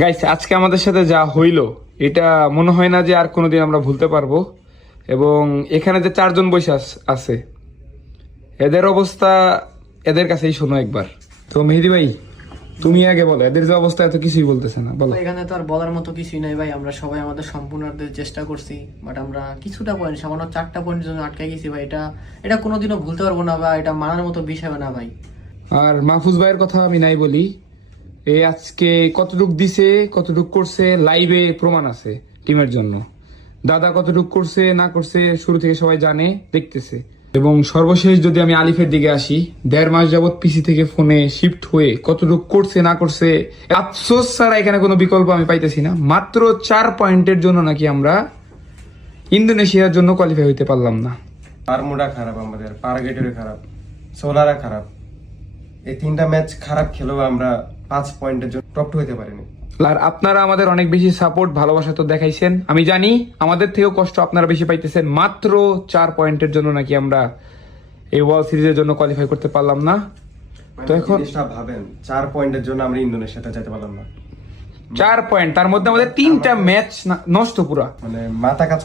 Guys, আজকে আমাদের সাথে যা হইলো এটা মনে হয় না যে আর কোনোদিন আমরা ভুলতে পারবো। এবং এখানে যে চারজন বসে আছে এদের অবস্থা এদের কাছেই শোনো একবার। তো মেহেদি ভাই, তুমি আগে বলো, এদের যে অবস্থা এত কিছুই বলতেছে না, বলো। এখানে তো আর বলার মতো কিছুই নাই ভাই, আমরা সবাই আমাদের সম্পূর্ণ চেষ্টা করছি, বাট আমরা কিছুটা পয়েন্ট, সামান্য 4টা পয়েন্টের জন্য আটকে গেছি ভাই। এটা এটা কোনোদিনও ভুলতে পারবো না, বা এটা মানার মতো বিষয় না ভাই। আর মাহফুজ ভাইয়ের কথা আমি নাই বলি, এই আজকে কতটুক দিছে কতটুক করছে লাইভে প্রমাণ আছে টিমের জন্য। দাদা কতটুক করছে না করছে শুরু থেকে সবাই জানে, দেখতেছে। এবং সর্বশেষ যদি আমি আলিফের দিকে আসি, 1.5 মাস যাবত পিসি থেকে ফোনে শিফট হয়ে কতটুক করছে না করছে, আফসোস ছাড়া এখানে কোনো বিকল্প আমি পাইতেছি না। মাত্র 4 পয়েন্টের জন্য নাকি আমরা ইন্দোনেশিয়ার জন্য কোয়ালিফাই হইতে পারলাম না। পারমুডা খারাপ, আমাদের পারগেটরে খারাপ, সোলারা খারাপ। এই 3টা ম্যাচ খারাপ খেলেও আমরা 5 পয়েন্টের জন্য টপ 2 হতে পারিনি। আর আপনারা আমাদের অনেক বেশি সাপোর্ট ভালোবাসা তো দেখাইছেন, আমি জানি আমাদের থেকেও কষ্ট আপনারা বেশি পাইতেছেন। মাত্র 4 পয়েন্টের জন্য নাকি আমরা এই ওয়ার্ল্ড সিরিজের জন্য কোয়ালিফাই করতে পারলাম না। তো এখন জিনিসটা ভাবেন, 4 পয়েন্টের জন্য আমরা ইন্দোনেশিয়াতে যেতে পারলাম না। 4 পয়েন্ট, তার মধ্যে আমাদের 3টা ম্যাচ নষ্ট পুরা। মানে মাথা কাজ